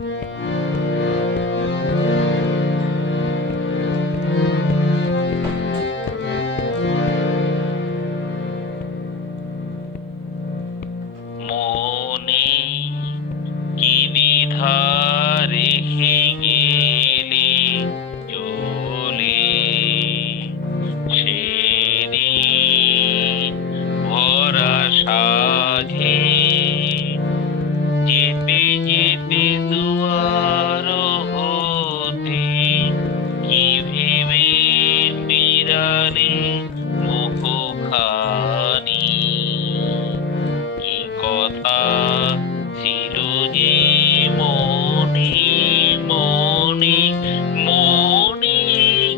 মনে কি দ্বিধা রেখে গেলে চলে, সেদিন ভরা সাধে যেতে যেতে দুয়ার হতে কি ভেবে ফিরালে মুখখানি, কি কথা ছিল যে মনে মনে মনে,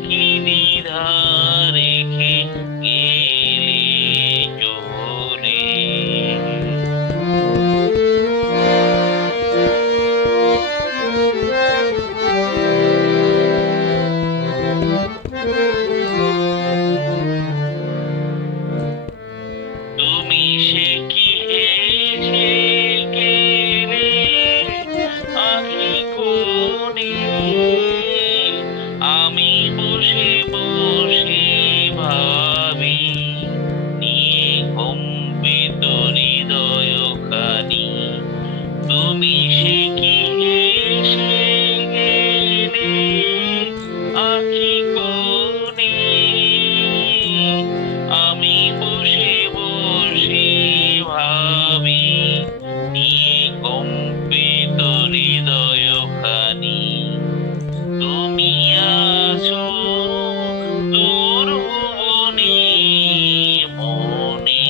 কি দ্বিধা রেখে গেলে চলে। তুমি সে কি হেসে গেলে আখি কোণে, আমি বসে বসে ভাবি নিয়ে কম্পিত হৃদয় খানি। তুমি সে কি হেসে গেলে আখি কোণে, আমি বসে বসে ভাবি নিয়ে কম্পিত হৃদয় খানি। তুমি আছো দূর ভুবনে, মনে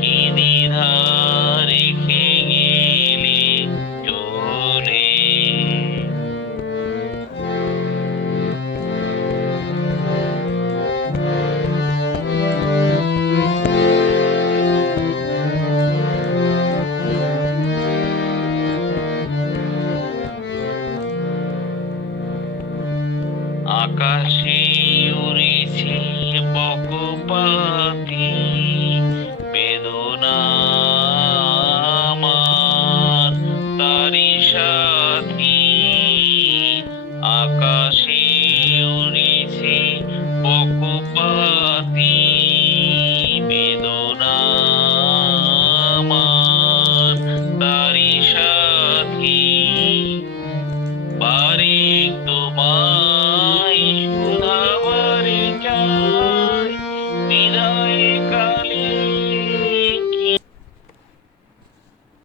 কি দ্বিধা রেখে গেলে চলে। আকাশে